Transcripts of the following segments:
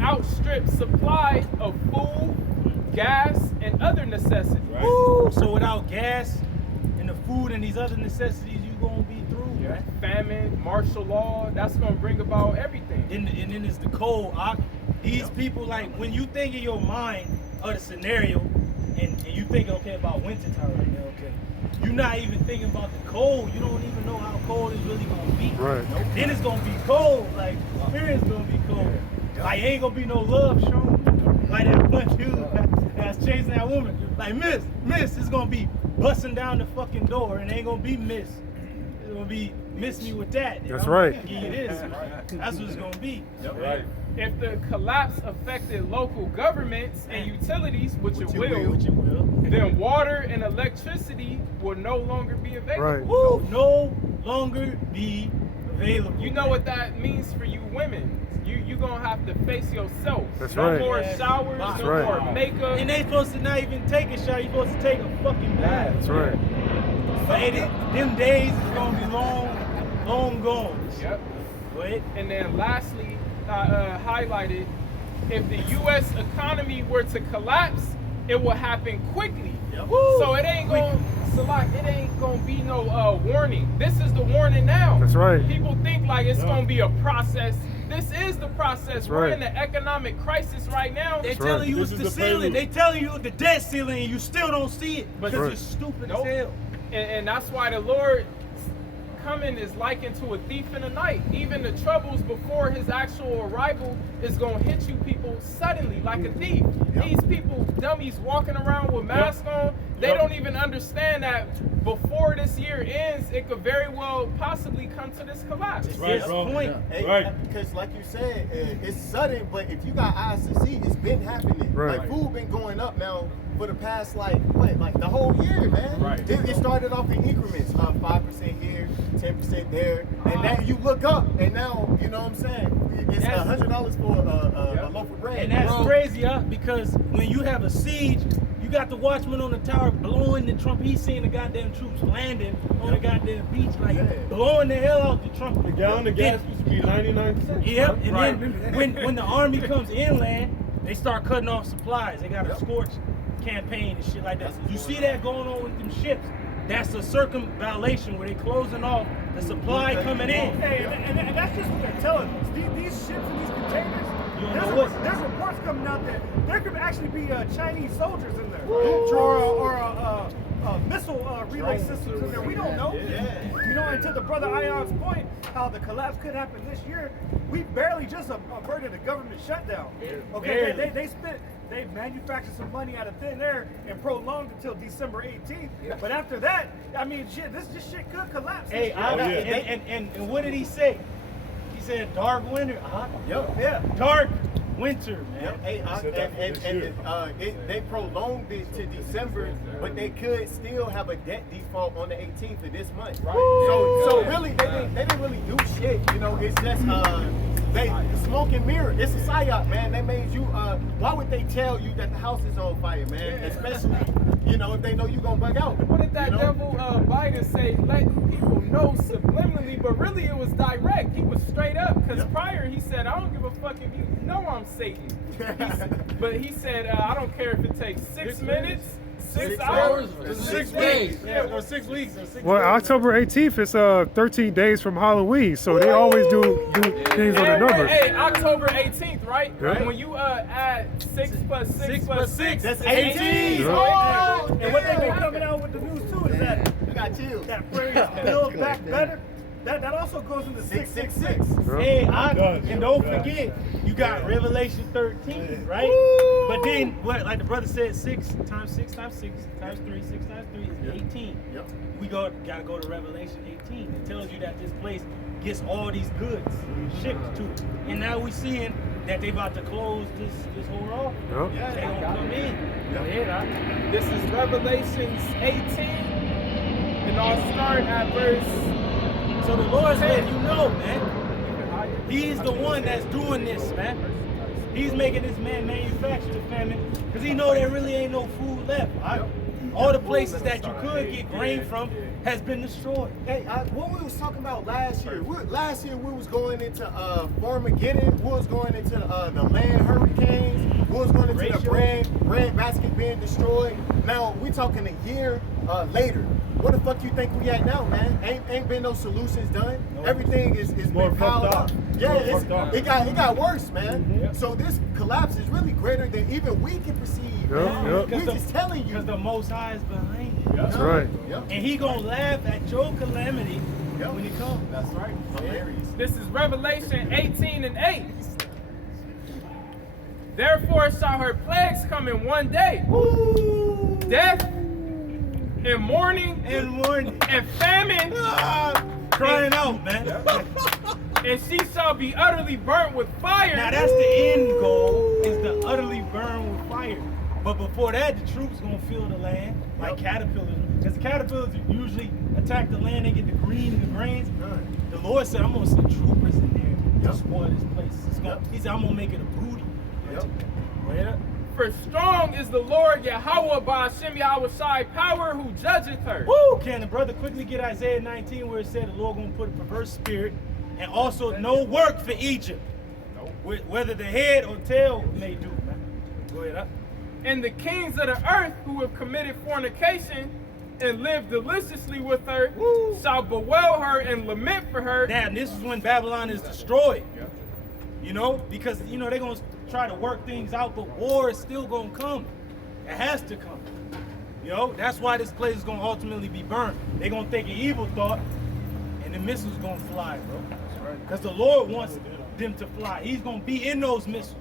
outstrip supply of food, gas, and other necessities. Right. Woo! So without gas and the food and these other necessities, you gonna be through, right? Famine, martial law, that's gonna bring about everything. And then it's the cold. These people, like, when you think in your mind of the scenario, and you think, okay, about wintertime right now, okay, you're not even thinking about the cold. You don't even know how cold it's really gonna be. Right. Then it's gonna be cold. Like, experience gonna be cold. Like, ain't gonna be no love shown. Like that one dude that's chasing that woman. Like, miss, it's gonna be busting down the fucking door, and it ain't gonna be miss. It's gonna be miss me with that. That's right. Give you this. That's what it's gonna be. Right. If the collapse affected local governments and utilities, which it will, then water and electricity will no longer be available. Right. Woo, no longer be available. You know what that means for you women. You gonna have to face yourself. That's no right. more Yeah. showers, That's no right. more makeup. And they supposed to not even take a shower. You supposed to take a fucking bath. That's right. But them days is gonna be long gone. Yep. Go ahead. And then lastly, highlighted, if the U.S. economy were to collapse, it will happen quickly. Yep. So it ain't gonna, it ain't gonna be no warning. This is the warning now. That's right. People think like it's gonna be a process. This is the process. We're right. in an economic crisis right now. They That's telling right. you This it's is the the ceiling. prelude. They telling you the debt ceiling, and you still don't see it But because Right. you're stupid Nope. as hell. And that's why the Lord coming is likened to a thief in the night. Even the troubles before his actual arrival is gonna hit you people suddenly like a thief. These people, dummies walking around with masks on, they don't even understand that before this year ends, it could very well possibly come to this collapse. Right, Yes, bro. point. Yeah. Hey, Right. Because like you said, it's sudden, but if you got eyes to see, it's been happening. Right. Like food been going up now for the past like the whole year, man. Right. It started off in increments, 5% here, 10% there, and now you look up, and now you know what I'm saying. It's $100 for a loaf of bread. And that's Bro, crazy, huh? Because when you have a siege, you got the watchman on the tower blowing the trumpet. He's seeing the goddamn troops landing on the goddamn beach, like blowing the hell out the trumpet. The gallon of gas used to be 99%. Yep, and Right. then when the army comes inland, they start cutting off supplies. They got a scorch campaign and shit like that. You see that going on with them ships? That's a circumvallation where they closing off the supply coming in. Hey, and that's just what they're telling us. These ships and these containers, You don't know there's reports coming out that there could actually be Chinese soldiers in there, or missile relay systems in there. We don't know. You know, and to the brother Ion's point, how the collapse could happen this year, we barely just averted a government shutdown. Okay, they manufactured some money out of thin air and prolonged it till December 18th. But after that, I mean, shit, this shit could collapse. Hey, this year. and what did he say? He said dark winter. Yeah. Dark winter, man. Yep. Hey, they prolonged it to December, but they could still have a debt default on the 18th of this month. Right. So really, they didn't really do shit. You know, it's just they smoke and mirror. It's a psyop, man. They made you. Why would they tell you that the house is on fire, man? Especially, you know, if they know you gonna bug out. What did that devil Biden say? Let people know subliminally, but really it was direct. He was straight up. Because prior he said, I don't give a fuck if you know I'm Satan. But he said, I don't care if it takes 6 minutes, 6 hours, or 6 days. Yeah, or 6 weeks. Or 6 Well, October 18th is 13 days from Halloween, so they always do things on the numbers. Hey, October 18th, right? Yeah. When you add 6 plus 6 plus 6, That's 18. 18. Yeah. Oh, And what they've been coming out with the news too is that You got chills. that phrase "build back better." That also goes into 666. Hey, does. and don't forget, you got Revelation 13, right? But then, what? Like the brother said, 6 times 6 times 6 times 3, 6 times 3 is 18. Yep. We gotta go to Revelation 18. It tells you that this place gets all these goods shipped to it. And now we're seeing that they about to close this whole off. Yep. They don't come in. Go ahead, huh? This is Revelations 18, and I'll start at verse. So the Lord's letting you know, man. He's the one that's doing this, man. He's making this man manufacture the famine because he know there really ain't no food left. All the places that you could get grain from has been destroyed. Hey, what we was talking about last year? Last year we was going into Farmageddon. We was going into the land hurricanes. We was going into the bread basket being destroyed. Now we talking a year later. What the fuck you think we at now, man? Ain't been no solutions done. Everything is more been piled fucked up. up. Yeah, it got worse, man. So this collapse is really greater than even we can perceive. Yep. We just telling you. Because the Most High is behind it. That's right. Yep. And he gonna laugh at your calamity when it comes. That's right. Hilarious. This is Revelation 18:8. Therefore shall her plagues come in one day. Woo! Death and mourning And morning. and famine, Crying out, man. and she shall be utterly burnt with fire. Now that's the end goal, is to utterly burn with fire. But before that, the troops gonna fill the land like caterpillars. Because caterpillars usually attack the land, they get the green and the grains. The Lord said, I'm gonna send troopers in there to spoil this place. He said, I'm gonna make it a booty. Yep. For strong is the Lord Yahweh by Hashem Yahweh Shai, power who judgeth her. Woo! Can the brother quickly get Isaiah 19 where it said the Lord gonna put a perverse spirit and also no work for Egypt. Whether the head or tail may do, man. Go ahead. And the kings of the earth who have committed fornication and lived deliciously with her shall bewail her and lament for her. Now, this is when Babylon is destroyed. You know, because, you know, they're going to try to work things out, but war is still going to come. It has to come. You know, that's why this place is going to ultimately be burned. They're going to think an evil thought, and the missiles going to fly, bro. Because the Lord wants them to fly. He's going to be in those missiles.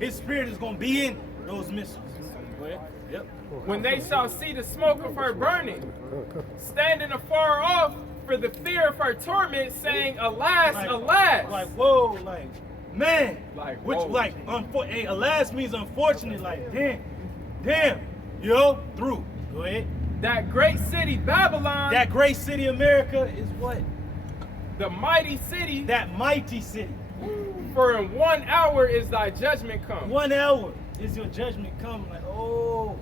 His spirit is going to be in those missiles. Go ahead. Yep. When they shall see the smoke of her burning, standing afar off for the fear of her torment, saying, Alas, alas. Like, whoa, like, man. Like, Which, whoa. like, hey, alas means unfortunate. Like, damn. You know, through. Go ahead. That great city, Babylon, That great city, America, is what? the mighty city, That mighty city. for in 1 hour is thy judgment come. 1 hour is your judgment come. Like, oh,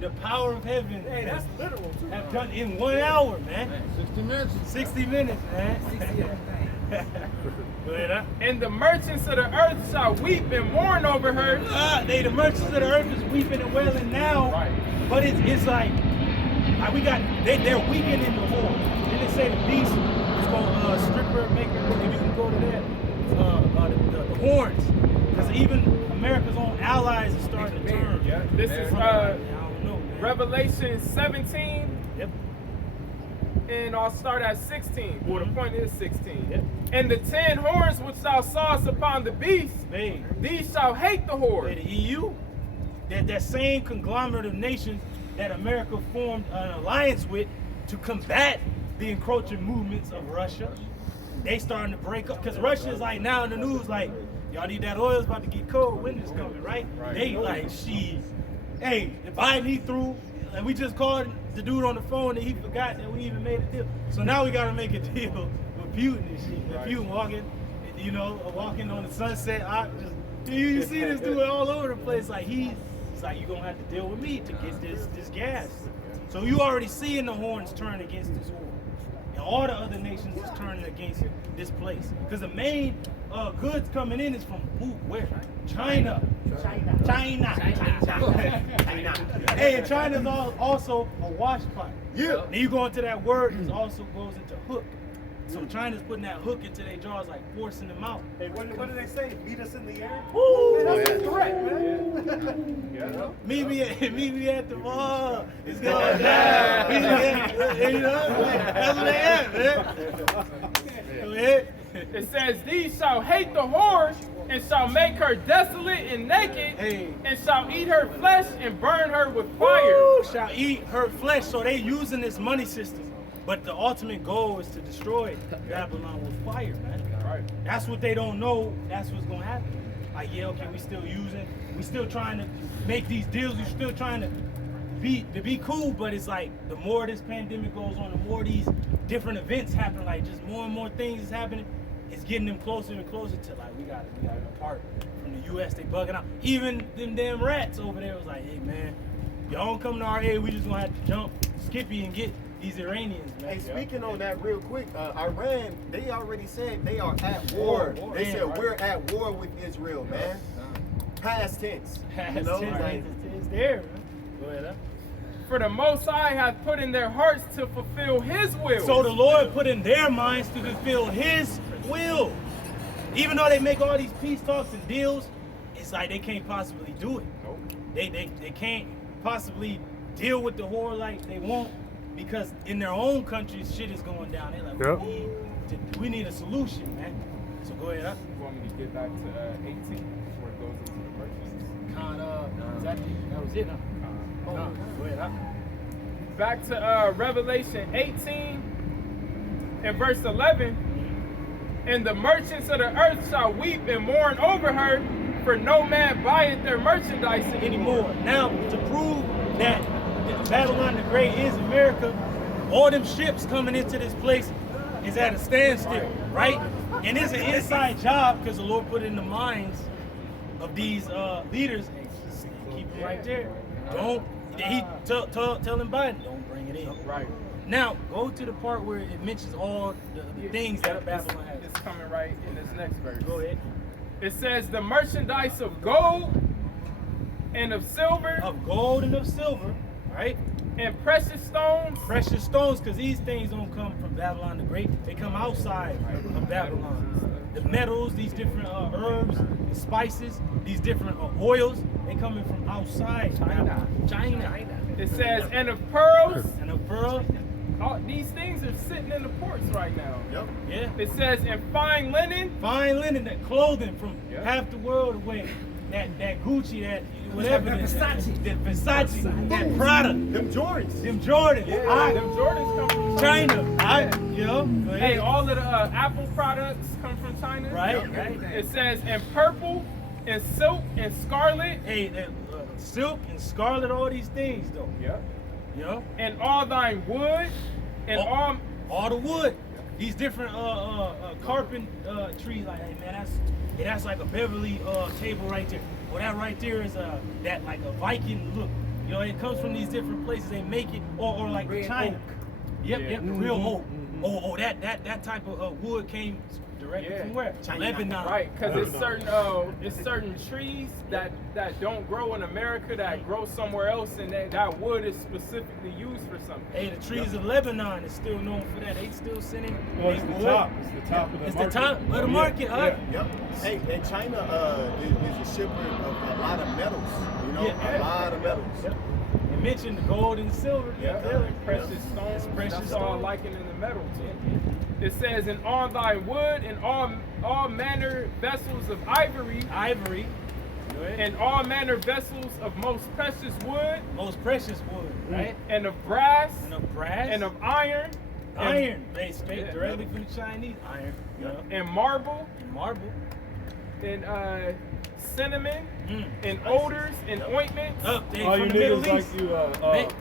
the power of heaven. Hey, that's literal too. Have done in 1 hour, man. 60 minutes. 60 minutes, man. Go ahead, huh? And the merchants of the earth shall weep and mourn over her. The merchants of the earth is weeping and wailing now, but it's like they're weakening the whore. Then they say the beast is going to strip her, make her. If you can go to that, the horns, because even America's own allies are starting to turn. This is I don't know, man. Revelation 17, Yep. and I'll start at 16. Well, the point is 16. Yep. And the 10 horns which thou sawest upon the beast, Hey, these shall hate the hey, whore. the EU, that same conglomerate of nations that America formed an alliance with to combat the encroaching movements of Russia, they starting to break up. Because Russia is like now in the news, like, y'all need that oil, it's about to get cold, winter's coming, right? They like, hey, the Biden, he threw, and we just called the dude on the phone and he forgot that we even made a deal. So now we gotta make a deal with Putin and shit. With Putin walking on the sunset. You see this dude all over the place. Like he's like, you're gonna have to deal with me to get this gas. So you already seeing the horns turn against this war. And all the other nations is turning against this place. Because the main goods coming in is from who? Where? China. Hey, and China's also a wash pot. Yeah. Then you go into that word, it also goes into hook. So China's putting that hook into their jaws, like forcing them out. Hey, what do they say? Meet us in the air? Woo! Man, that's a threat, man. Meet me at the mall. It's going down. You know, that's what they at, man. Go ahead. It says, These shall hate the whore, and shall make her desolate and naked, and shall eat her flesh and burn her with fire. Woo! Shall eat her flesh. So they using this money system. But the ultimate goal is to destroy Babylon with fire, man. Right. That's what they don't know. That's what's gonna happen. Like, yeah, okay, we still trying to make these deals. We still trying to be cool. But it's like the more this pandemic goes on, the more these different events happen. Like just more and more things is happening. It's getting them closer and closer to like we got to depart from the U.S. They bugging out. Even them damn rats over there was like, hey man, y'all don't come to our aid, we just gonna have to jump Skippy and get these Iranians, man. Hey, speaking on that real quick, Iran, they already said they are at war. They said we're at war with Israel, man. Past tense. You know? It's there, man. Go ahead, huh? For the Most High hath put in their hearts to fulfill His will. So the Lord put in their minds to fulfill His will. Even though they make all these peace talks and deals, it's like they can't possibly do it. Nope. They can't possibly deal with the horror like they want because in their own country shit is going down. They're like, Yep. we need a solution, man. So go ahead, huh? You want me to get back to 18 before it goes into the merchants? Exactly. That was it, huh? Go ahead, huh? Back to Revelation 18 and verse 11. And the merchants of the earth shall weep and mourn over her, for no man buyeth their merchandise Anymore. Now, to prove that Babylon the Great is America, all them ships coming into this place is at a standstill, right? And it's an inside job because the Lord put in the minds of these leaders. Hey, just keep it right there. Don't. He tell him Biden, don't bring it in. Right. Now, go to the part where it mentions all the things that Babylon has. It's coming right in this next verse. Go ahead. It says the merchandise of gold and of silver Of gold and of silver, right? and precious stones Precious stones, because these things don't come from Babylon the Great. They come outside of Babylon. The metals, these different herbs and spices, these different oils, they coming from outside China. It says, and of pearls. And a pearl, All, these things are sitting in the ports right now. Yep. yeah. It says, and fine linen. Fine linen, that clothing from Yeah. half the world away. That Gucci, that whatever, that Versace, that Prada, Them Jordans. them Jordans, Them Jordans come from China, you know. Go ahead. Hey, all of the Apple products come from China. Right. It says, and purple and silk and scarlet. Hey, that silk and scarlet, all these things though. Yep. You know, And all thine wood and all the wood, these different carpent trees. Like, hey man, that's like a Beverly table right there. Well, that right there is that like a Viking look. You know, it comes from these different places. They make it, or like China. Yep, Yeah. yep, the real oak. Oh, that type of wood came directly Yeah. from where? Lebanon. Right, because it's certain trees that don't grow in America that grow somewhere else, and that wood is specifically used for something. Hey, the trees of Lebanon is still known for that. They still sending. Well, it's they the wood. top. It's the top of the It's market. the top of the market, huh? Yep. Hey, and China is a shipper of a lot of metals. You know, Yeah. a lot of metals. Yep. They mentioned the gold and silver. Precious stones. Precious That's all stones. likened in the metal too. It says, and all thy wood and all manner vessels of ivory Ivory. and all manner vessels of most precious wood Most precious wood, right? and of brass And of brass. and of iron iron. They straight Yeah. directly from the Chinese. Iron. Yeah. and marble And marble. and cinnamon Mm. and odors and ointments. Up there All from you the Middle niggas East. like you, Go ahead.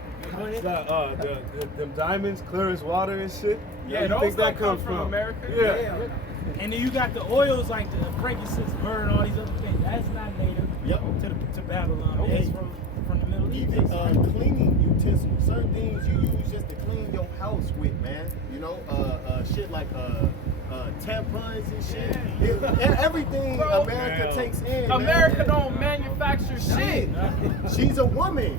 them diamonds clear as water and shit. Yeah, Where you those think don't come from America. Yeah. And then you got the oils like the frankincense, myrrh, and all these other things. That's not native Yep. to Babylon. It's from the Middle East. Even cleaning utensils, certain things you use just to clean your house with, man. You know, shit like tampons and shit. Everything Bro, America takes in. America man. don't manufacture shit. She's a woman.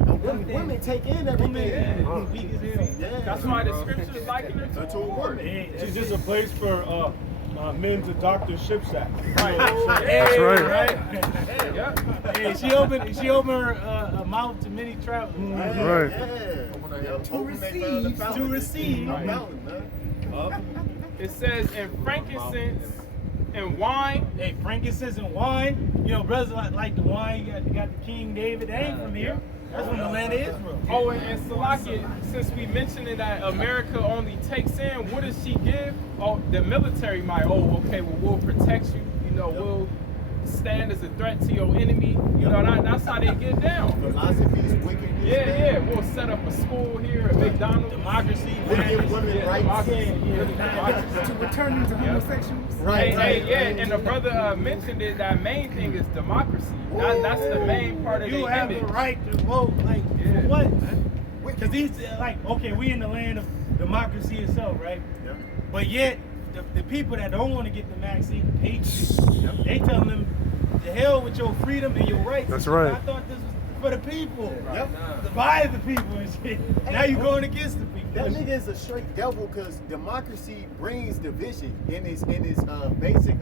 Women take in everything. Weak as hell. Yeah. That's why the scriptures liken her to To a a woman. woman. Hey, She's just a place for men to dock their ships at. That's right. Yeah. Hey, she opened her mouth to many travelers. Yeah, Right. yeah. To receive. It says, and frankincense and wine. Hey, frankincense and wine. You know, brothers like the wine. You got the King David. They ain't from here. That's from the land of Israel. Oh, and Salakia, since we mentioned it that America only takes in, what does she give? Oh, the military might, okay, well, we'll protect you. You know, we'll stand as a threat to your enemy. You know, that's how they get down. Philosophies, wickedness. Yeah, we'll set up a school here at McDonald's. Democracy, We'll give women Yeah, rights. democracy, really democracy. To returning to homosexuals. Right. And the brother mentioned it. That main thing is democracy. That's the main part of you the have the image. right to vote. Like, Yeah. for what? Because these, like, okay, we in the land of democracy itself, right? Yep. But yet, the people that don't want to get the vaccine, the patriots, they telling them, the hell with your freedom and your rights. That's right. I thought this was for the people. Yep. By the people and shit. Now you going against the people. That nigga is a straight devil because democracy brings division in its basic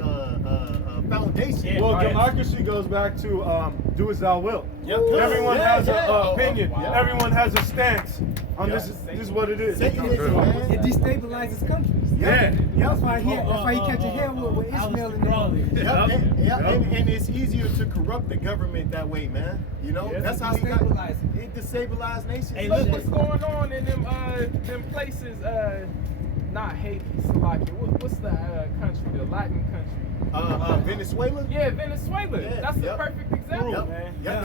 foundation. Yeah. Well, Right. democracy goes back to do as thou wilt. Yep. Everyone Yeah, has yeah. an opinion. Yeah. Everyone has a stance on this is what it is. Satanism, man. It destabilizes countries. Yeah. That's why he catching hell with Ishmael and them. Yep. And it's easier to corrupt the government that way, man. You know, Yeah, that's how he got destabilize it. Destabilized nations. Hey, Look listen. what's going on in them places. Not Haiti, Slovakia. What's the country? The Latin country. Venezuela. Yeah, Venezuela. Yeah, That's the yep. perfect example. Yep. man. Yep.